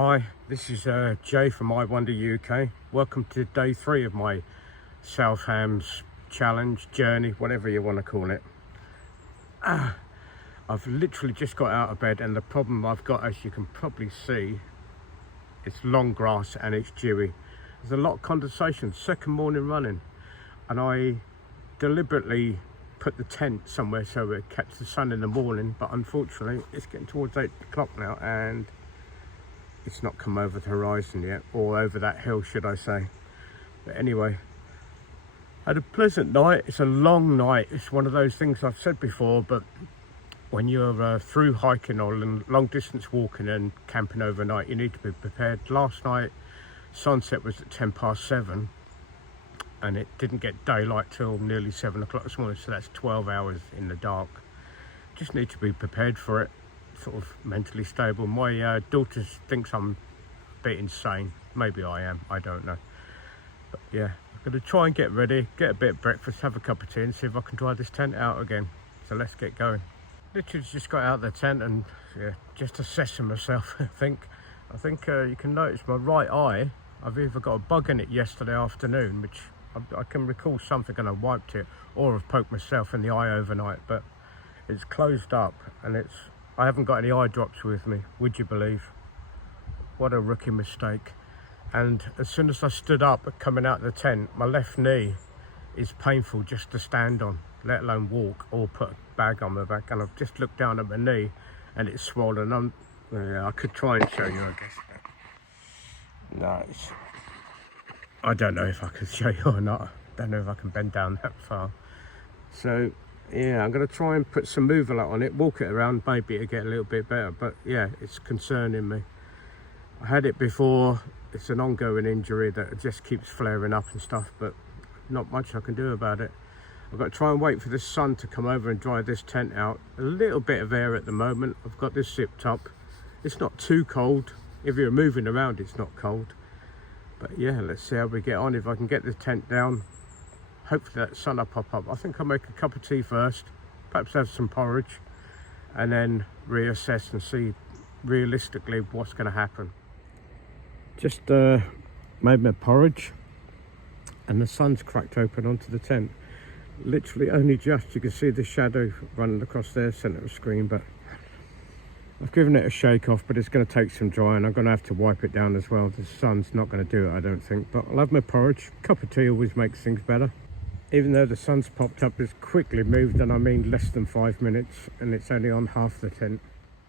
Hi, this is Jay from I Wonder UK. Welcome to day 3 of my South Hams challenge, journey, whatever you want to call it. I've literally just got out of bed, and the problem I've got, as you can probably see, it's long grass and it's dewy. There's a lot of condensation, second morning running, and I deliberately put the tent somewhere so it catch the sun in the morning, but unfortunately it's getting towards 8 o'clock now and it's not come over the horizon yet, or over that hill should I say. But anyway, had a pleasant night. It's a long night. It's one of those things I've said before, but when you're through hiking or long distance walking and camping overnight, you need to be prepared. Last night sunset was at 7:10 and it didn't get daylight till nearly 7 o'clock this morning, so that's 12 hours in the dark. Just need to be prepared for it, sort of mentally stable. My daughter thinks I'm a bit insane. Maybe I am, I don't know. But yeah, I'm going to try and get ready, get a bit of breakfast, have a cup of tea and see if I can dry this tent out again. So let's get going. Literally just got out of the tent and yeah, just assessing myself. I think you can notice my right eye, I've either got a bug in it yesterday afternoon, which I can recall something and I wiped it, or I've poked myself in the eye overnight, but it's closed up and I haven't got any eye drops with me, would you believe? What a rookie mistake. And as soon as I stood up coming out of the tent, my left knee is painful just to stand on, let alone walk or put a bag on my back. And I've just looked down at my knee and it's swollen. Yeah, I could try and show you, I guess. No, I don't know if I can show you or not. I don't know if I can bend down that far. So yeah, I'm going to try and put some mover on it, walk it around, maybe it'll get a little bit better. But yeah, it's concerning me. I had it before. It's an ongoing injury that just keeps flaring up and stuff, but not much I can do about it. I've got to try and wait for the sun to come over and dry this tent out. A little bit of air at the moment. I've got this zipped up. It's not too cold. If you're moving around, it's not cold. But yeah, let's see how we get on. If I can get the tent down, hopefully that sun will pop up. I think I'll make a cup of tea first, perhaps have some porridge, and then reassess and see realistically what's going to happen. Just made my porridge and the sun's cracked open onto the tent. Literally only just, you can see the shadow running across there, centre of the screen, but I've given it a shake off, but it's going to take some drying. I'm going to have to wipe it down as well. The sun's not going to do it, I don't think, but I'll have my porridge. Cup of tea always makes things better. Even though the sun's popped up, it's quickly moved, and I mean less than 5 minutes, and it's only on half the tent.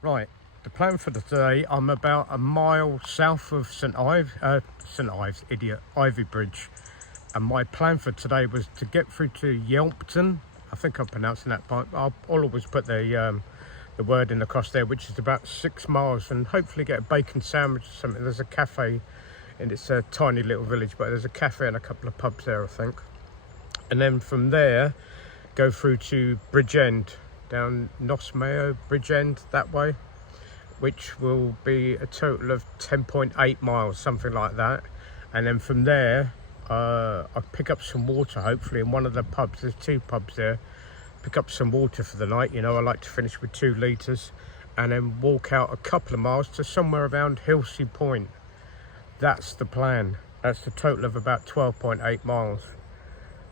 Right, the plan for the day, I'm about a mile south of Ivy Bridge. And my plan for today was to get through to Yealmpton. I think I'm pronouncing that part. I'll always put the word in across there, which is about 6 miles, and hopefully get a bacon sandwich or something. There's a cafe, and it's a tiny little village, but there's a cafe and a couple of pubs there, I think. And then from there, go through to Bridgend, down Noss Mayo, Bridgend, that way, which will be a total of 10.8 miles, something like that. And then from there, I'll pick up some water, hopefully, in one of the pubs. There's 2 pubs there. Pick up some water for the night, you know, I like to finish with 2 litres, and then walk out a couple of miles to somewhere around Hilsey Point. That's the plan. That's the total of about 12.8 miles.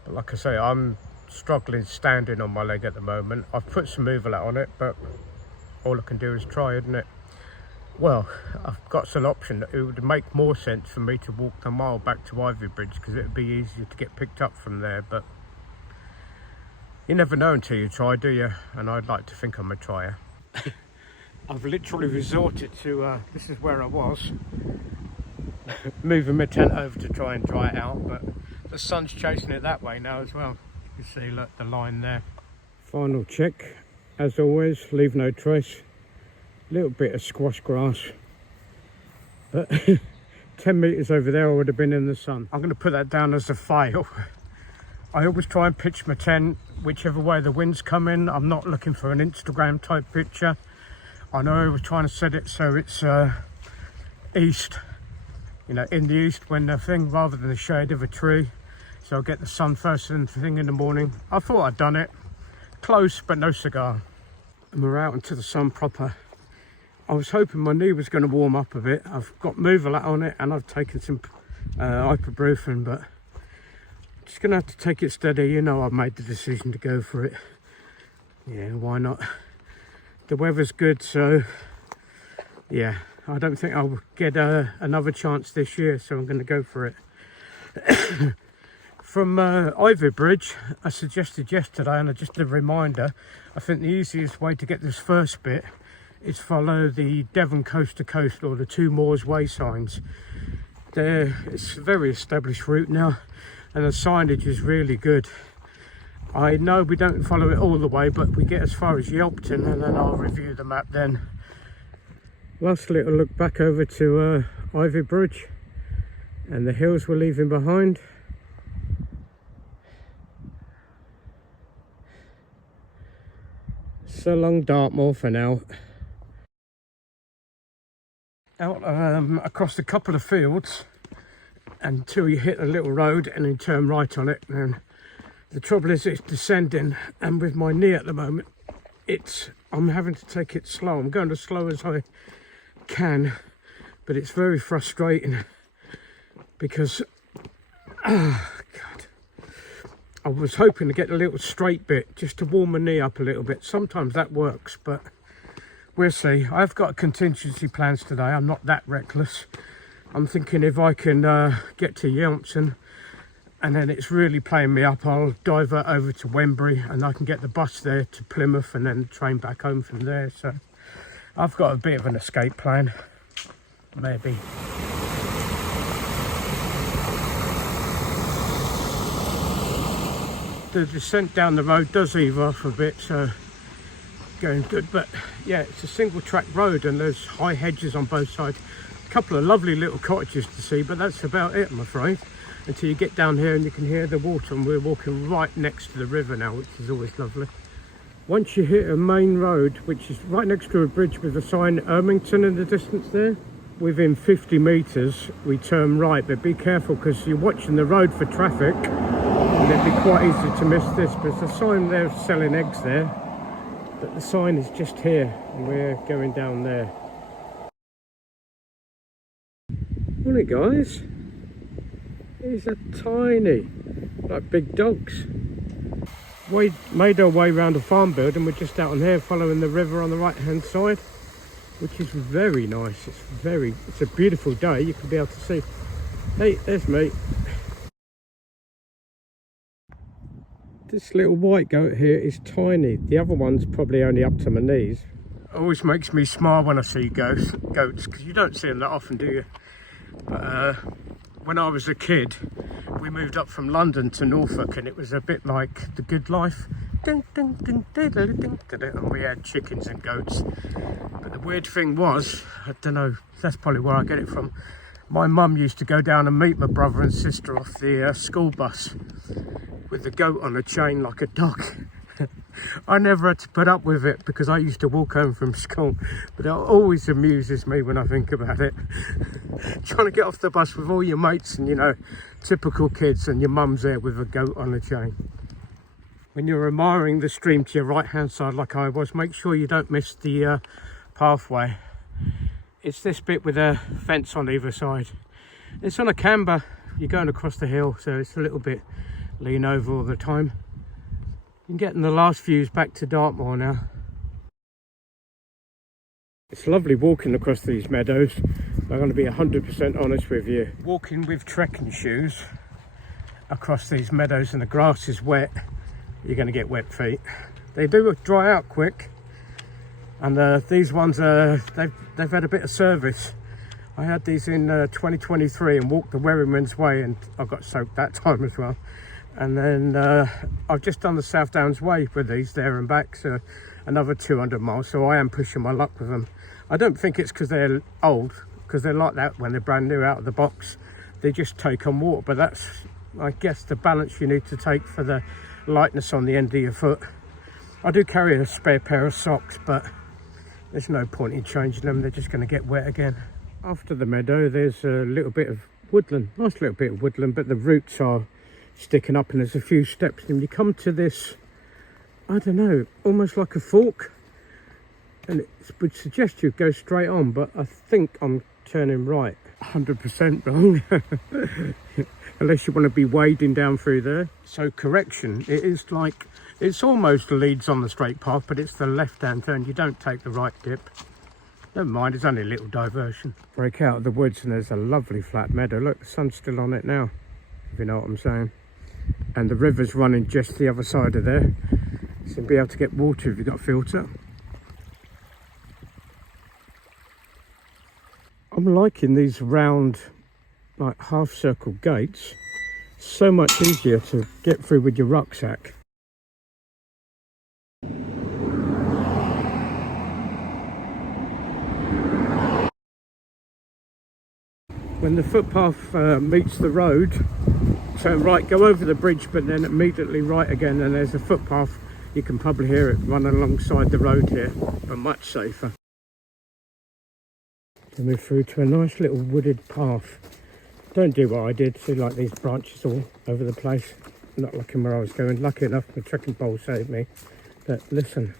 But like I say, I'm struggling standing on my leg at the moment. I've put some Movelat on it, but all I can do is try, isn't it? Well, I've got an option. It would make more sense for me to walk the mile back to Ivy Bridge, because it would be easier to get picked up from there, but you never know until you try, do you? And I'd like to think I'm a trier. I've literally resorted to, this is where I was, moving my tent over to try and dry it out, but the sun's chasing it that way now as well. You can see, look, the line there. Final check, as always, leave no trace. Little bit of squash grass, but 10 metres over there I would have been in the sun. I'm going to put that down as a fail. I always try and pitch my tent whichever way the wind's coming. I'm not looking for an Instagram type picture. I know I was trying to set it so it's east, you know, in the east when the thing, rather than the shade of a tree, so I'll get the sun first thing in the morning. I thought I'd done it. Close, but no cigar. And we're out into the sun proper. I was hoping my knee was going to warm up a bit. I've got Movalat on it and I've taken some ibuprofen, but just going to have to take it steady. You know, I've made the decision to go for it. Yeah, why not? The weather's good, so yeah, I don't think I'll get another chance this year, so I'm going to go for it. From Ivy Bridge, I suggested yesterday, and just a reminder, I think the easiest way to get this first bit is follow the Devon coast to coast, or the Two Moors Way signs. It's a very established route now, and the signage is really good. I know we don't follow it all the way, but we get as far as Yealmpton, and then I'll review the map then. Last little look back over to Ivy Bridge and the hills we're leaving behind. So long Dartmoor for now. Out across a couple of fields until you hit a little road and then turn right on it. And the trouble is it's descending, and with my knee at the moment, I'm having to take it slow. I'm going as slow as I can, but it's very frustrating because oh God, I was hoping to get a little straight bit just to warm my knee up a little bit. Sometimes that works, but we'll see. I've got contingency plans today. I'm not that reckless. I'm thinking if I can get to Yealmpton and then it's really playing me up, I'll divert over to Wembury and I can get the bus there to Plymouth and then the train back home from there. So I've got a bit of an escape plan, maybe. The descent down the road does ease off a bit, so going good. But yeah, it's a single track road and there's high hedges on both sides. A couple of lovely little cottages to see, but that's about it, I'm afraid, until you get down here and you can hear the water. And we're walking right next to the river now, which is always lovely. Once you hit a main road, which is right next to a bridge with a sign Ermington in the distance there, within 50 metres we turn right, but be careful because you're watching the road for traffic and it'd be quite easy to miss this. But there's a sign there selling eggs there, but the sign is just here and we're going down there. Morning guys, these are tiny, like big dogs. We made our way around a farm building. We're just out on here following the river on the right hand side, which is very nice. It's a beautiful day. You can be able to see. Hey, there's me. This little white goat here is tiny. The other one's probably only up to my knees. Always makes me smile when I see goats, because you don't see them that often, do you? But when I was a kid, we moved up from London to Norfolk, and it was a bit like The Good Life. Ding, ding, ding, ding, ding, ding, ding, and we had chickens and goats. But the weird thing was, I don't know, that's probably where I get it from. My mum used to go down and meet my brother and sister off the school bus with the goat on a chain like a dog. I never had to put up with it because I used to walk home from school, but it always amuses me when I think about it. Trying to get off the bus with all your mates and, you know, typical kids, and your mum's there with a goat on a chain. When you're admiring the stream to your right hand side like I was, make sure you don't miss the pathway. It's this bit with a fence on either side. It's on a camber, you're going across the hill, so it's a little bit lean over all the time. I'm getting the last views back to Dartmoor now. It's lovely walking across these meadows. I'm going to be 100% honest with you. Walking with trekking shoes across these meadows and the grass is wet, you're going to get wet feet. They do dry out quick, and these ones they've had a bit of service. I had these in 2023 and walked the Wherryman's Way, and I got soaked that time as well. And then I've just done the South Downs Way with these there and back, so another 200 miles, so I am pushing my luck with them. I don't think it's because they're old, because they're like that when they're brand new out of the box. They just take on water, but that's, I guess, the balance you need to take for the lightness on the end of your foot. I do carry a spare pair of socks, but there's no point in changing them. They're just going to get wet again. After the meadow, there's a little bit of woodland, nice little bit of woodland, but the roots are sticking up and there's a few steps, and you come to this, I don't know, almost like a fork. and it would suggest you go straight on, but I think I'm turning right. 100% wrong. Unless you want to be wading down through there. So correction, it is like, it's almost leads on the straight path, but it's the left hand turn. You don't take the right dip. Never mind, it's only a little diversion. Break out of the woods and there's a lovely flat meadow. Look, the sun's still on it now, if you know what I'm saying. And the river's running just the other side of there, so you'll be able to get water if you've got a filter. I'm liking these round, like half circle gates. So much easier to get through with your rucksack. When the footpath meets the road, turn right, go over the bridge, but then immediately right again, and there's a footpath. You can probably hear it running alongside the road here, but much safer. To move through to a nice little wooded path. Don't do what I did, see like these branches all over the place. Not looking where I was going. Lucky enough my trekking pole saved me. But listen.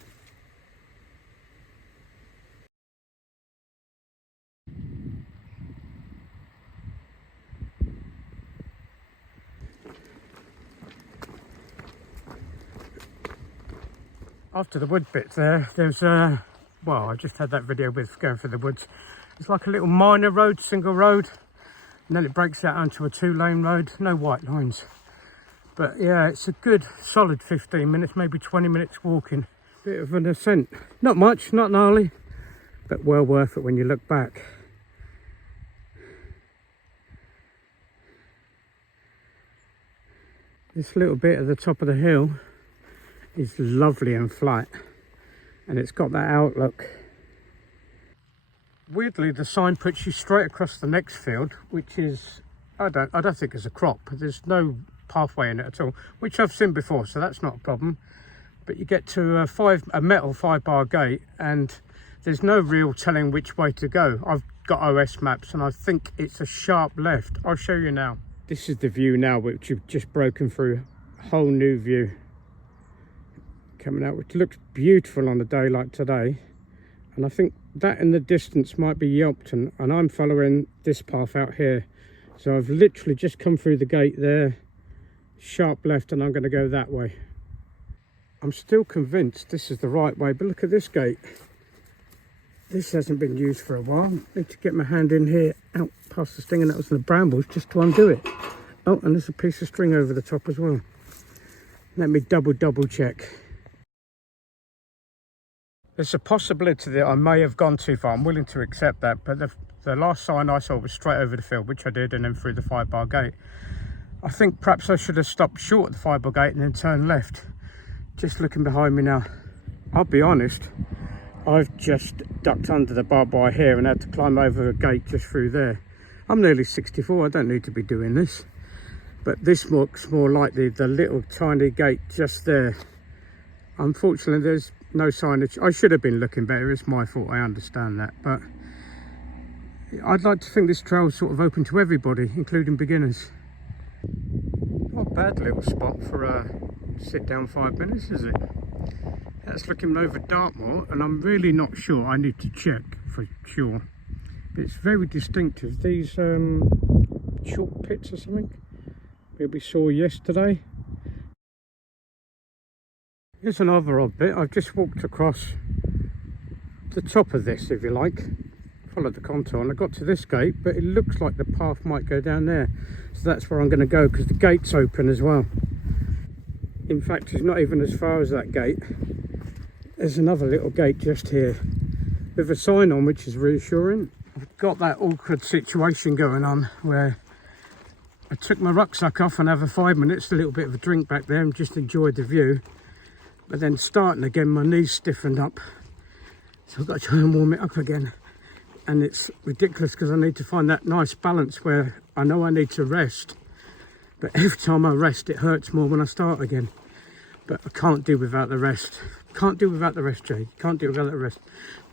After the wood bit there's well, I just had that video with going through the woods. It's like a little minor road, single road, and then it breaks out onto a 2-lane road. No white lines, but yeah, it's a good solid 15 minutes, maybe 20 minutes walking. Bit of an ascent, not much, not gnarly, but well worth it when you look back. This little bit at the top of the hill is lovely and flat, and it's got that outlook. Weirdly, the sign puts you straight across the next field, which is, I don't think it's a crop. There's no pathway in it at all, which I've seen before, so that's not a problem. But you get to a metal 5-bar gate, and there's no real telling which way to go. I've got OS maps, and I think it's a sharp left. I'll show you now. This is the view now, which you've just broken through. A whole new view coming out, which looks beautiful on a day like today. And I think that in the distance might be Yealmpton, and I'm following this path out here. So I've literally just come through the gate there, sharp left, and I'm going to go that way. I'm still convinced this is the right way, but look at this gate. This hasn't been used for a while. I need to get my hand in here, out past the sting and nettles and the brambles, just to undo it. Oh, and there's a piece of string over the top as well. Let me double check. There's a possibility that I may have gone too far. I'm willing to accept that, but the last sign I saw was straight over the field, which I did, and then through the 5-bar gate. I think perhaps I should have stopped short at the 5-bar gate and then turned left. Just looking behind me now. I'll be honest, I've just ducked under the barbed wire here and had to climb over a gate just through there. I'm nearly 64, I don't need to be doing this. But this looks more like the little tiny gate just there. Unfortunately, there's no signage. I should have been looking better, it's my fault, I understand that, but I'd like to think this trail is sort of open to everybody, including beginners. Not a bad little spot for a sit down 5 minutes, is it? That's looking over Dartmoor, and I'm really not sure. I need to check for sure, but it's very distinctive. These chalk pits or something that we saw yesterday. Here's another odd bit. I've just walked across the top of this, if you like, followed the contour, and I got to this gate, but it looks like the path might go down there, so that's where I'm going to go, because the gate's open as well. In fact, it's not even as far as that gate. There's another little gate just here with a sign on, which is reassuring. I've got that awkward situation going on where I took my rucksack off and have a 5 minutes, a little bit of a drink back there, and just enjoyed the view. But then starting again, my knees stiffened up, so I've got to try and warm it up again. And it's ridiculous because I need to find that nice balance where I know I need to rest, but every time I rest it hurts more when I start again. But I can't do without the rest. Can't do without the rest, Jay. Can't do without the rest.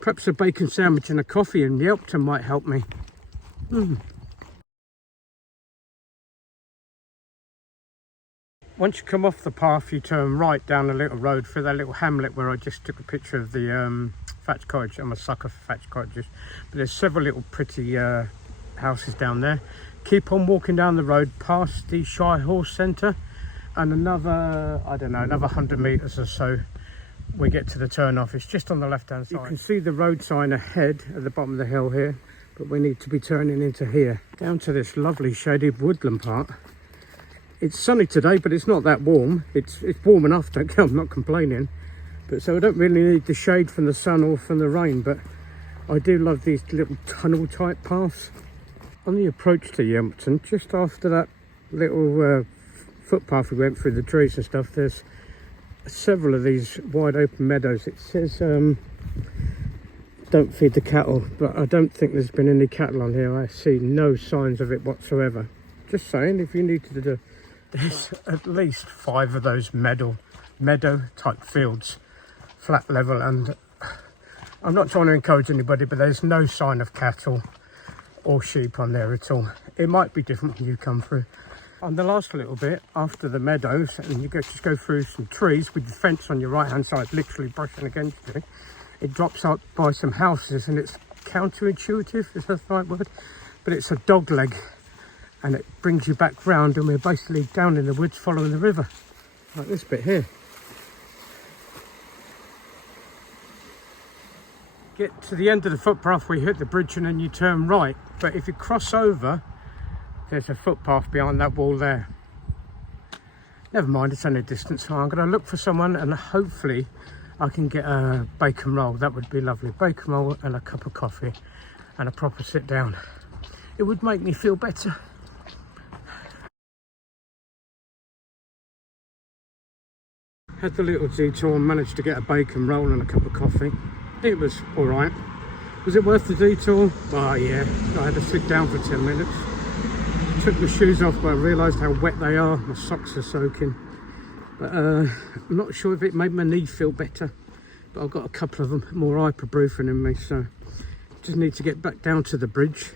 Perhaps a bacon sandwich and a coffee in Yealmpton might help me. Once you come off the path, you turn right down a little road through that little hamlet where I just took a picture of the thatched cottage. I'm a sucker for thatched cottages. But there's several little pretty houses down there. Keep on walking down the road past the Shire Horse Centre, and another, I don't know, another 100 metres or so, we get to the turn off. It's just on the left hand side. You can see the road sign ahead at the bottom of the hill here, but we need to be turning into here, down to this lovely shaded woodland part. It's sunny today, but it's not that warm. It's warm enough, I'm not complaining. But so I don't really need the shade from the sun or from the rain, but I do love these little tunnel type paths. On the approach to Yealmpton, just after that little footpath we went through the trees and stuff, there's several of these wide open meadows. It says don't feed the cattle, but I don't think there's been any cattle on here. I see no signs of it whatsoever. Just saying, if you needed to do, there's at least 5 of those meadow type fields, flat level, and I'm not trying to encourage anybody, but there's no sign of cattle or sheep on there at all. It might be different when you come through. On the last little bit after the meadows, and you just go through some trees with the fence on your right hand side literally brushing against you, it drops out by some houses, and it's counterintuitive, is that the right word? But it's a dog leg, and it brings you back round, and we're basically down in the woods following the river, like this bit here. Get to the end of the footpath, we hit the bridge, and then you turn right. But if you cross over, there's a footpath behind that wall there. Never mind, it's only a distance. So I'm going to look for someone, and hopefully I can get a bacon roll. That would be lovely. Bacon roll and a cup of coffee and a proper sit down. It would make me feel better. Had the little detour and managed to get a bacon roll and a cup of coffee. It was all right. Was it worth the detour? Oh yeah, I had to sit down for 10 minutes. Took my shoes off, but I realised how wet they are. My socks are soaking. But I'm not sure if it made my knee feel better. But I've got a couple of them more ibuprofen in me, so just need to get back down to the bridge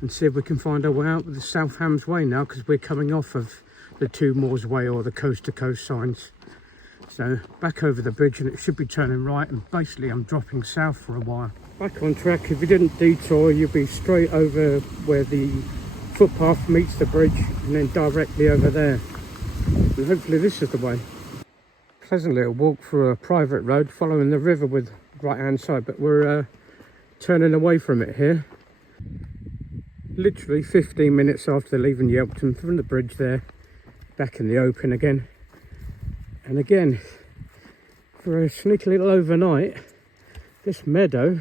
and see if we can find our way out with the South Hams Way now, because we're coming off of the Two Moors Way or the coast to coast signs. So back over the bridge, and it should be turning right, and basically I'm dropping south for a while. Back on track. If you didn't detour, you'll be straight over where the footpath meets the bridge, and then directly over there, and hopefully this is the way. Pleasant little walk through a private road following the river with right hand side, but we're turning away from it here. Literally 15 minutes after leaving Yealmpton, from the bridge there, back in the open again. And again, for a sneaky little overnight, this meadow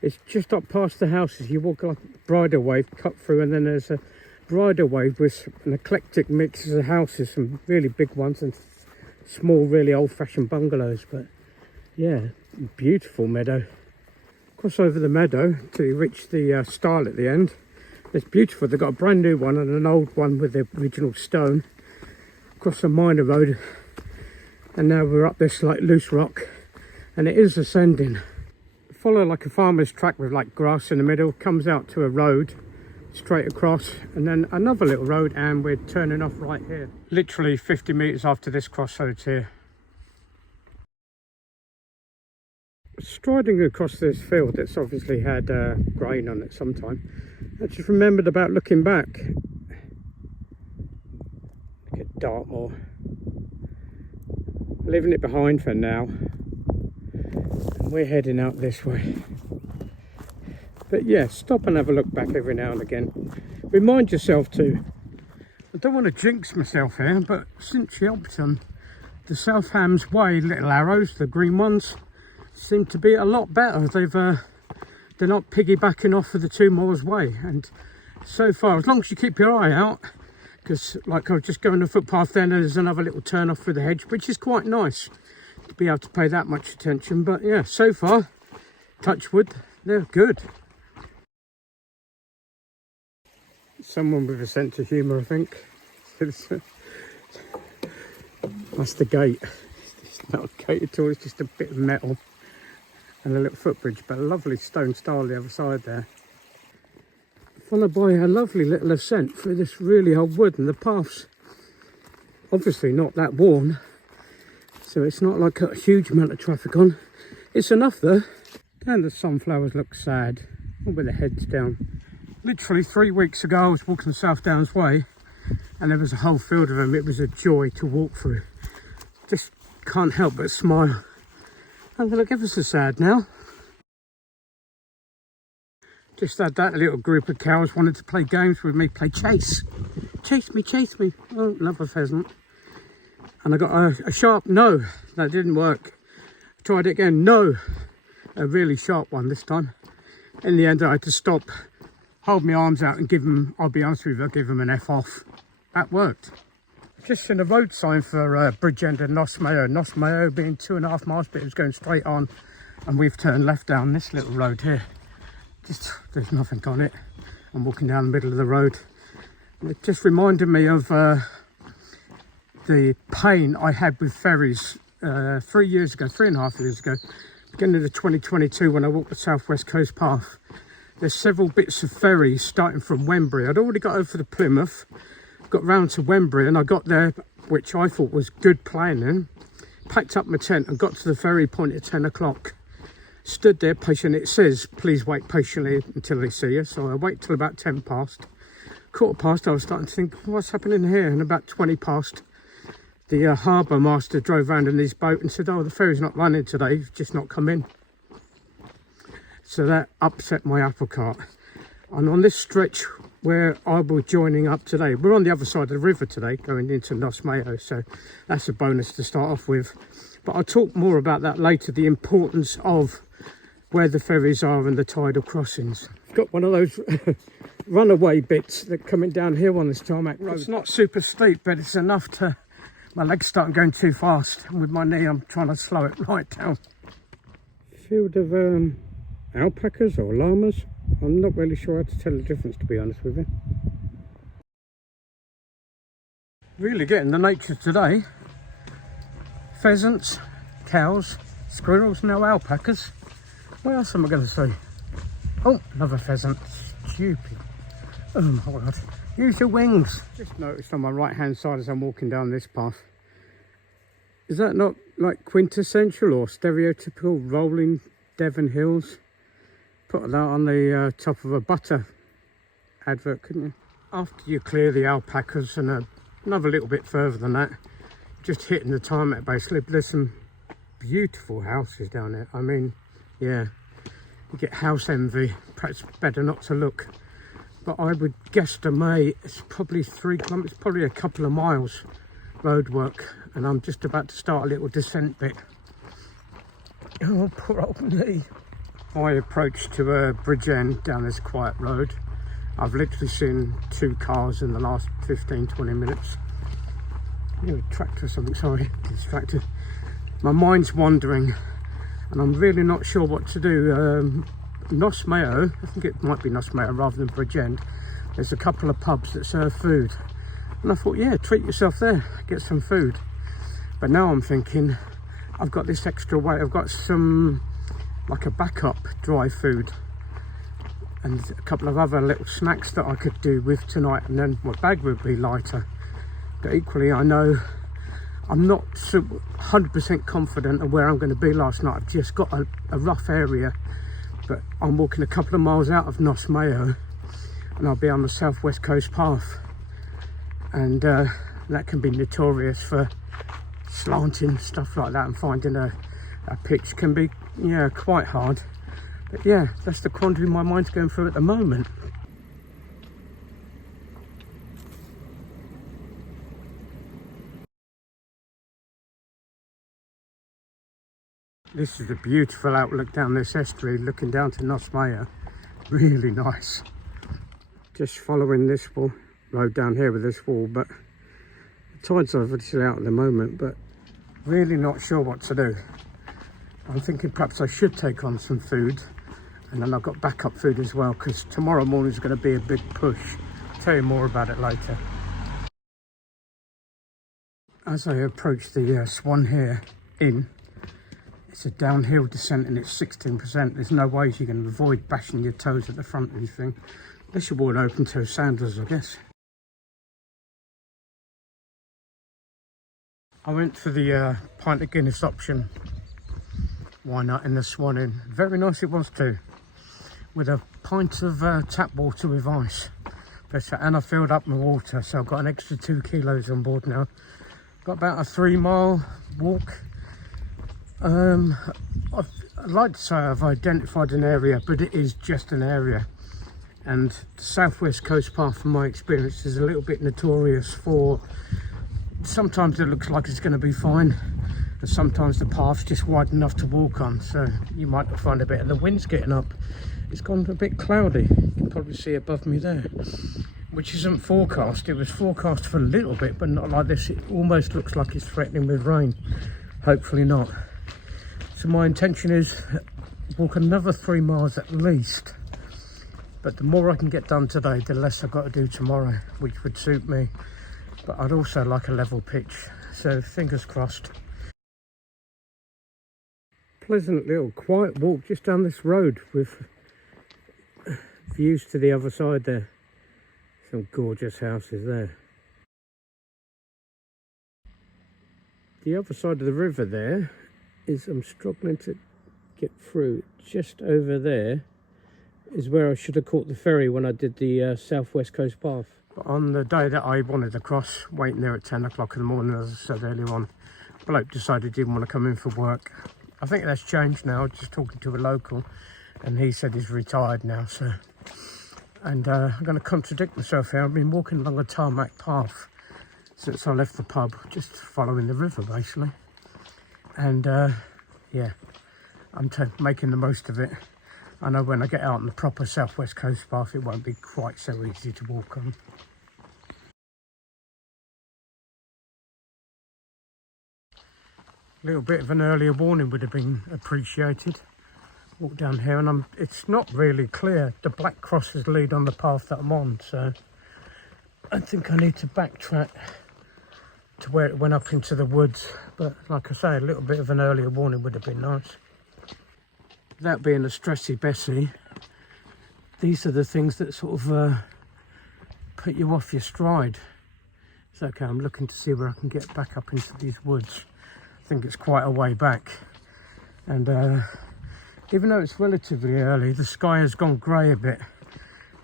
is just up past the houses. You walk like a bridle wave, cut through, and then there's a bridle wave with an eclectic mix of houses, some really big ones and small, really old-fashioned bungalows. But yeah, beautiful meadow. Cross over the meadow till you reach the stile at the end. It's beautiful. They've got a brand new one and an old one with the original stone. Across a minor road. And now we're up this like loose rock, and it is ascending. Follow like a farmer's track with like grass in the middle, comes out to a road straight across, and then another little road, and we're turning off right here. Literally 50 metres after this crossroads here. Striding across this field that's obviously had grain on it sometime, I just remembered about looking back. Look at Dartmoor. Leaving it behind for now, and we're heading out this way. But yeah, stop and have a look back every now and again. Remind yourself to, I don't want to jinx myself here, but since Yealmpton, the South Hams Way little arrows, the green ones, seem to be a lot better. They're not piggybacking off of the Two Moors Way, and so far, as long as you keep your eye out, because like I was just going the footpath then, and there's another little turn off through the hedge, which is quite nice to be able to pay that much attention. But yeah, so far, touch wood, they're good. Someone with a sense of humour, I think. That's the gate. It's not a gate at all, it's just a bit of metal and a little footbridge, but a lovely stone stile the other side there. Followed by a lovely little ascent through this really old wood, and the path's obviously not that worn, so it's not like a huge amount of traffic on. It's enough though. And the sunflowers look sad, all with their heads down. Literally 3 weeks ago I was walking South Downs Way and there was a whole field of them. It was a joy to walk through. Just can't help but smile. And they look ever so sad now. Just had that little group of cows wanted to play games with me, play chase. Chase me, chase me. Oh, another pheasant. And I got a sharp no. That didn't work. Tried it again, no. A really sharp one this time. In the end I had to stop, hold my arms out and give them, I'll be honest with you, I'll give them an F off. That worked. Just in a road sign for Bridgend and Noss Mayo. Noss Mayo being 2.5 miles, but it was going straight on. And we've turned left down this little road here. Just, there's nothing on it. I'm walking down the middle of the road. It just reminded me of the pain I had with ferries 3 years ago, 3.5 years ago, beginning of 2022 when I walked the South West Coast Path. There's several bits of ferries starting from Wembury. I'd already got over to Plymouth, got round to Wembury, and I got there, which I thought was good planning, packed up my tent and got to the ferry point at 10 o'clock. Stood there patient. It says please wait patiently until they see you, so I wait till about 10 past. Quarter past I was starting to think, what's happening here? And about 20 past the harbour master drove round in his boat and said, oh, the ferry's not running today, it's just not come in. So that upset my apple cart. And on this stretch where I will joining up today, we're on the other side of the river today going into Noss Mayo, so that's a bonus to start off with. But I'll talk more about that later, the importance of where the ferries are and the tidal crossings. Got one of those runaway bits that coming down here on this tarmac road. It's not super steep, but it's enough to, my legs start going too fast, and with my knee I'm trying to slow it right down. Field of alpacas or llamas. I'm not really sure how to tell the difference, to be honest with you. Really getting the nature today. Pheasants, cows, squirrels, no alpacas. What else am I going to see? Oh, another pheasant. Stupid. Oh my God. Use your wings. Just noticed on my right hand side as I'm walking down this path. Is that not like quintessential or stereotypical rolling Devon hills? Put that on the top of a butter advert, couldn't you? After you clear the alpacas and another little bit further than that, just hitting the tarmac basically, there's some beautiful houses down there. I mean, yeah, you get house envy. Perhaps better not to look, but I would guesstimate it's probably 3 kilometres, probably a couple of miles road work, and I'm just about to start a little descent bit. Oh, poor old knee. My approach to Bridgend down this quiet road, I've literally seen 2 cars in the last 15-20 minutes. A tractor or something, sorry, distracted. My mind's wandering and I'm really not sure what to do. Noss Mayo, I think it might be Noss Mayo rather than Bridgend, there's a couple of pubs that serve food, and I thought, yeah, treat yourself there, get some food. But now I'm thinking, I've got this extra weight, I've got some like a backup dry food and a couple of other little snacks that I could do with tonight, and then my bag would be lighter. But equally, I know I'm not 100% confident of where I'm going to be last night. I've just got a rough area, but I'm walking a couple of miles out of Noss Mayo and I'll be on the South West Coast Path, and that can be notorious for slanting, stuff like that, and finding a pitch can be, yeah, quite hard. But yeah, that's the quandary my mind's going through at the moment. This is a beautiful outlook down this estuary, looking down to Noss Mayo. Really nice. Just following this road down here with this wall, but the tides are obviously out at the moment, but really not sure what to do. I'm thinking perhaps I should take on some food, and then I've got backup food as well, because tomorrow morning is going to be a big push. I'll tell you more about it later. As I approach the Swan here Inn, it's a downhill descent and it's 16%. There's no ways you can avoid bashing your toes at the front of anything. Unless you're worn open toe sandals, I guess. I went for the pint of Guinness option. Why not in the Swanning? Very nice it was too, with a pint of tap water with ice. And I filled up my water, so I've got an extra 2 kilos on board now. Got about a 3-mile walk. I'd like to say I've identified an area, but it is just an area. And the Southwest Coast Path, from my experience, is a little bit notorious for, sometimes it looks like it's going to be fine, and sometimes the path's just wide enough to walk on, so you might not find a bit. And the wind's getting up. It's gone a bit cloudy. You can probably see above me there, which isn't forecast. It was forecast for a little bit, but not like this. It almost looks like it's threatening with rain. Hopefully not. So my intention is walk another 3 miles at least. But the more I can get done today, the less I've got to do tomorrow, which would suit me. But I'd also like a level pitch, so fingers crossed. Pleasant little quiet walk just down this road with views to the other side there. Some gorgeous houses there. The other side of the river there is, I'm struggling to get through. Just over there is where I should have caught the ferry when I did the Southwest Coast Path. But on the day that I wanted to cross, waiting there at 10 o'clock in the morning, as I said earlier on, bloke decided he didn't want to come in for work. I think that's changed now, just talking to a local, and he said he's retired now, so. And I'm going to contradict myself here. I've been walking along a tarmac path since I left the pub, just following the river basically. And yeah, I'm making the most of it. I know when I get out on the proper Southwest Coast Path, it won't be quite so easy to walk on. A little bit of an earlier warning would have been appreciated. Walk down here, and it's not really clear. The black crosses lead on the path that I'm on, so I think I need to backtrack to where it went up into the woods. But like I say, a little bit of an earlier warning would have been nice. Without being a stressy Bessie, these are the things that sort of put you off your stride. It's okay, I'm looking to see where I can get back up into these woods. I think it's quite a way back, and even though it's relatively early, the sky has gone grey a bit,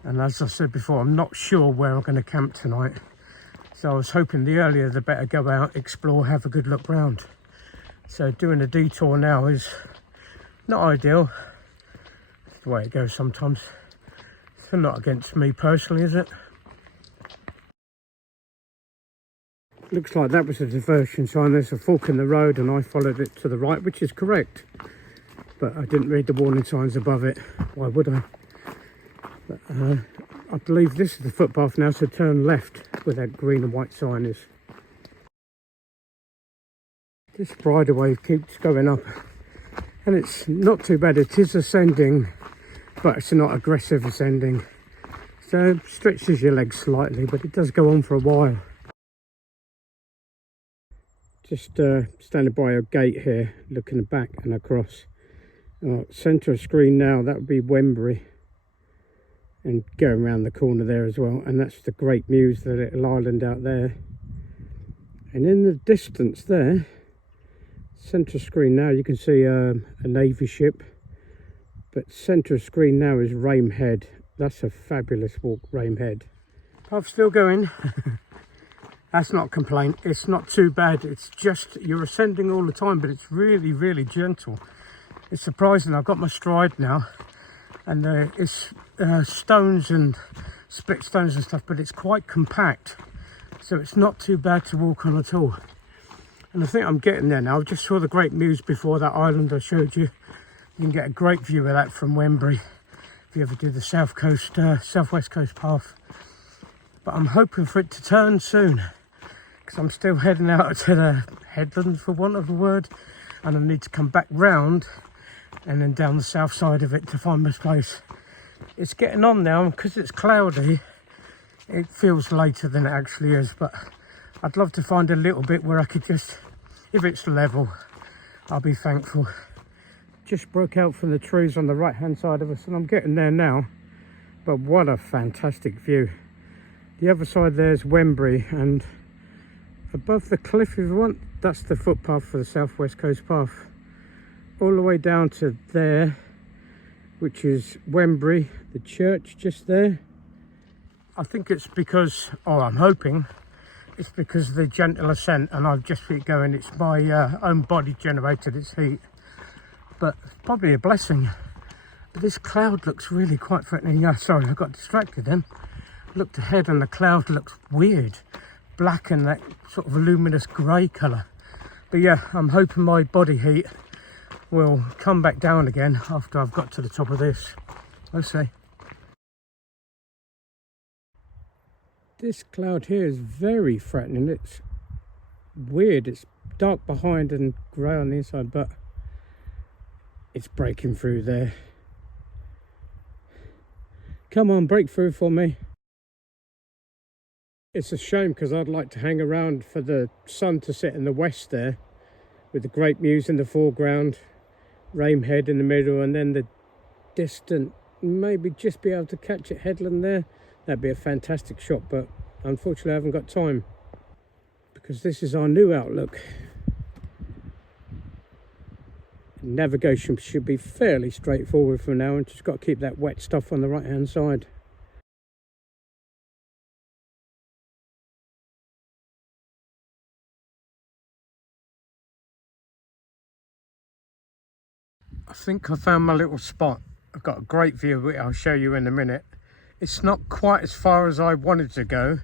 and as I said before, I'm not sure where I'm going to camp tonight. So I was hoping the earlier the better, go out, explore, have a good look round. So doing a detour now is not ideal. It's the way it goes sometimes. It's not against me personally, is it? Looks like that was a diversion sign. There's a fork in the road and I followed it to the right, which is correct. But I didn't read the warning signs above it. Why would I? But, I believe this is the footpath now, so turn left where that green and white sign is. This bridleway keeps going up, and it's not too bad. It is ascending, but it's not aggressive ascending. So it stretches your legs slightly, but it does go on for a while. Just standing by a gate here, looking back and across. Centre of screen now, that would be Wembury, and going around the corner there as well, and that's the Great Mews, the little island out there. And in the distance there, centre of screen now, you can see a navy ship, but centre of screen now is Rame Head. That's a fabulous walk, Rame Head. I'm still going. That's not a complaint. It's not too bad. It's just you're ascending all the time, but it's really, really gentle. It's surprising. I've got my stride now, and it's stones and split stones and stuff, but it's quite compact, so it's not too bad to walk on at all. And I think I'm getting there now. I just saw the Great Mews before, that island I showed you. You can get a great view of that from Wembury if you ever do the Southwest Coast Path. But I'm hoping for it to turn soon, because I'm still heading out to the headlands, for want of a word, and I need to come back round and then down the south side of it to find this place. It's getting on now, because it's cloudy, it feels later than it actually is, but I'd love to find a little bit where I could just, if it's level, I'll be thankful. Just broke out from the trees on the right hand side of us, and I'm getting there now, but what a fantastic view. The other side there's Wembury, and above the cliff if you want, that's the footpath for the Southwest Coast Path. all the way down to there, which is Wembury, the church just there. I think it's because, or I'm hoping, it's because of the gentle ascent, and I've just been going. It's my own body generated its heat, but it's probably a blessing. But this cloud looks really quite threatening. Sorry, I got distracted then. Looked ahead and the cloud looks weird, black and that sort of luminous grey colour. But yeah, I'm hoping my body heat will come back down again after I've got to the top of this. Let's see. This cloud here is very threatening. It's weird. It's dark behind and grey on the inside, but it's breaking through there. Come on, break through for me. It's a shame because I'd like to hang around for the sun to set in the west there, with the Great Mews in the foreground, Ramehead in the middle, and then the distant, maybe just be able to catch it headland there. That'd be a fantastic shot, but unfortunately I haven't got time because this is our new outlook. Navigation should be fairly straightforward from now, and just got to keep that wet stuff on the right hand side. I think I found my little spot. I've got a great view of it. I'll show you in a minute. It's not quite as far as I wanted to go,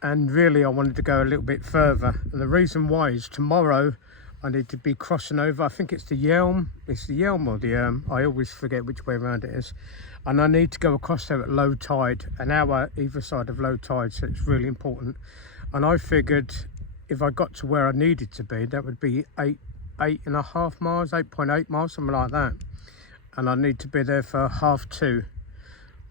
and really I wanted to go a little bit further. And the reason why is tomorrow I need to be crossing over. I think it's the Yealm. It's the Yealm or the I always forget which way around it is. And I need to go across there at low tide, an hour either side of low tide, so it's really important. And I figured if I got to where I needed to be, that would be 8.5 miles, 8.8 miles, something like that. And I need to be there for 2:30,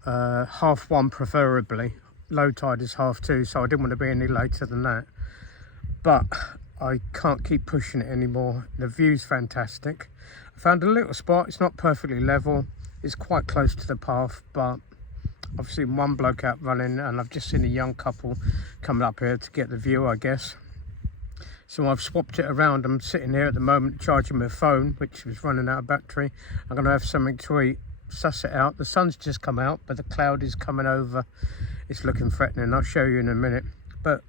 1:30 preferably. Low tide is 2:30, so I didn't want to be any later than that. But I can't keep pushing it anymore. The view's fantastic. I found a little spot. It's not perfectly level. It's quite close to the path, but I've seen one bloke out running, and I've just seen a young couple coming up here to get the view, I guess. So I've swapped it around. I'm sitting here at the moment charging my phone, which was running out of battery. I'm going to have something to eat, suss it out. The sun's just come out, but the cloud is coming over. It's looking threatening. I'll show you in a minute. But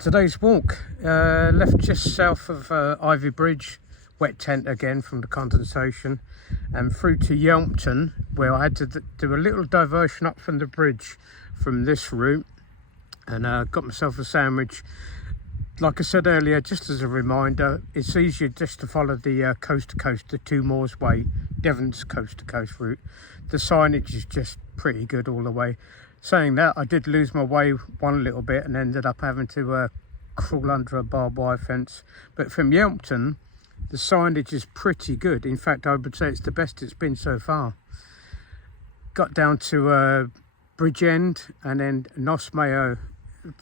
today's walk, left just south of Ivy Bridge, wet tent again from the condensation, and through to Yealmpton, where I had to do a little diversion up from the bridge from this route, and got myself a sandwich. Like I said earlier, just as a reminder, it's easier just to follow the coast to coast, the Two Moors Way, Devon's coast to coast route. The signage is just pretty good all the way. Saying that, I did lose my way one little bit and ended up having to crawl under a barbed wire fence. But from Yealmpton, the signage is pretty good. In fact, I would say it's the best it's been so far. Got down to Bridgend and then Noss Mayo.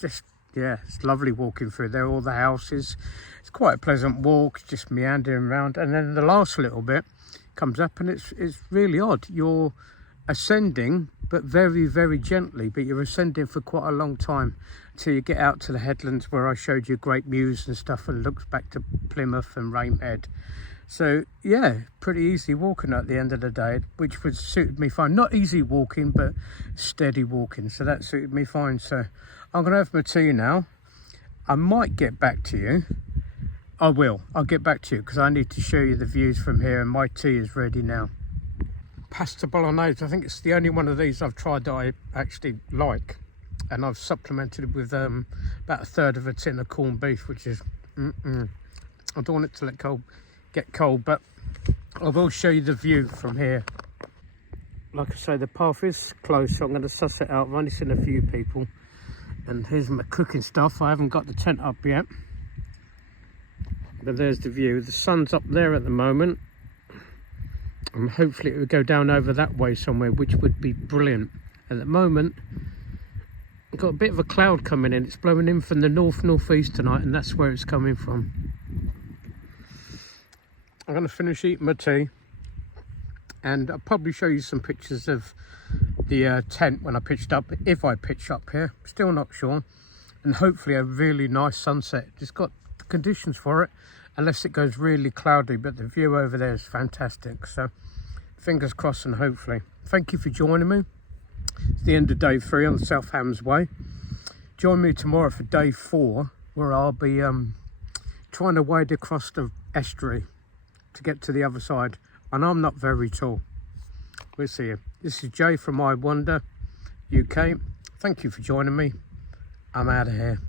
Just, yeah, it's lovely walking through there, all the houses. It's quite a pleasant walk, just meandering around. And then the last little bit comes up and it's really odd. You're ascending, but very, very gently, but you're ascending for quite a long time until you get out to the headlands where I showed you Great Mews and stuff, and looks back to Plymouth and Ramehead. So yeah, pretty easy walking at the end of the day, which would suited me fine. Not easy walking, but steady walking, so that suited me fine. So I'm gonna have my tea now. I might get back to you. I will. I'll get back to you because I need to show you the views from here, and my tea is ready now. Pasta bolognese, I think it's the only one of these I've tried that I actually like, and I've supplemented it with about a third of a tin of corned beef, which is I don't want it to get cold, but I will show you the view from here. Like I say, the path is close, so I'm going to suss it out. I've only seen a few people, and here's my cooking stuff. I haven't got the tent up yet, but there's the view. The sun's up there at the moment, and hopefully it will go down over that way somewhere, which would be brilliant. At the moment, I've got a bit of a cloud coming in. It's blowing in from the northeast tonight, and that's where it's coming from. I'm going to finish eating my tea, and I'll probably show you some pictures of the tent when I pitched up, if I pitch up here. Still not sure. And hopefully a really nice sunset. It's got the conditions for it, unless it goes really cloudy, but the view over there is fantastic. So fingers crossed, and hopefully. Thank you for joining me. It's the end of day 3 on the South Hams Way. Join me tomorrow for day 4, where I'll be trying to wade across the estuary to get to the other side, and I'm not very tall. We'll see you. This is Jay from I Wonder UK. Thank you for joining me. I'm out of here.